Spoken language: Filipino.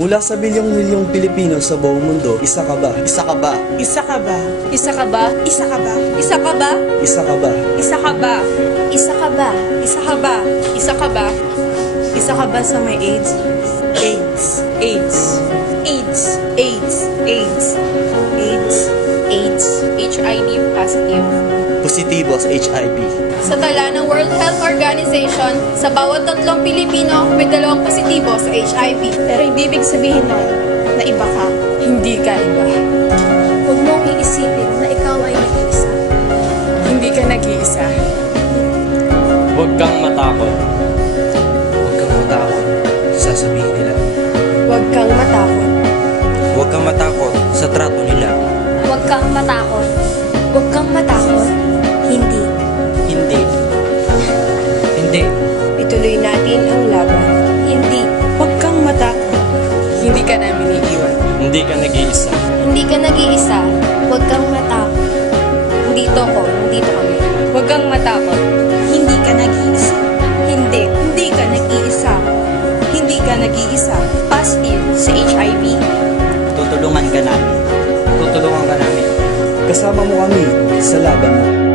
Mula sa milyong-milyong Pilipino sa buong mundo, isa ka ba? Isa ka ba? Isa ka ba? Isa ka ba? Isa ka ba? Isa ka ba? Isa ka ba? Isa ka ba? Isa ka ba? Isa ka ba? Isa ka ba? Isa ka ba sa may AIDS? AIDS. AIDS. AIDS. AIDS. AIDS. AIDS. AIDS. HIV positive. Positibo sa HIV. Sa tala ng World Health Organization, sa bawat 3 Pilipino may 2 positibo sa HIV. Pero hindi ibig sabihin nun na iba ka. Hindi ka iba. Huwag mong iisipin na ikaw ay nag-iisa. Hindi ka nag-iisa. Huwag kang matakot. Huwag kang matakot. Sasabihin nila. Huwag kang matakot. Huwag kang matakot sa trato nila. Huwag kang matakot. Huwag kang matakot. Hindi. Hindi. Hindi. Ituloy natin ang laban. Hindi. Huwag kang matakot. Hindi ka namin iiwan. Hindi ka nag-iisa. Hindi ka nag-iisa. Huwag kang matakot. Nandito ko, nandito kami. Huwag kang matakot. Hindi ka nag-iisa. Hindi. Hindi ka nag-iisa. Hindi ka nag-iisa. Positive sa HIV. Tutulungan ka namin. Tutulungan ka namin. Kasama mo kami sa laban mo.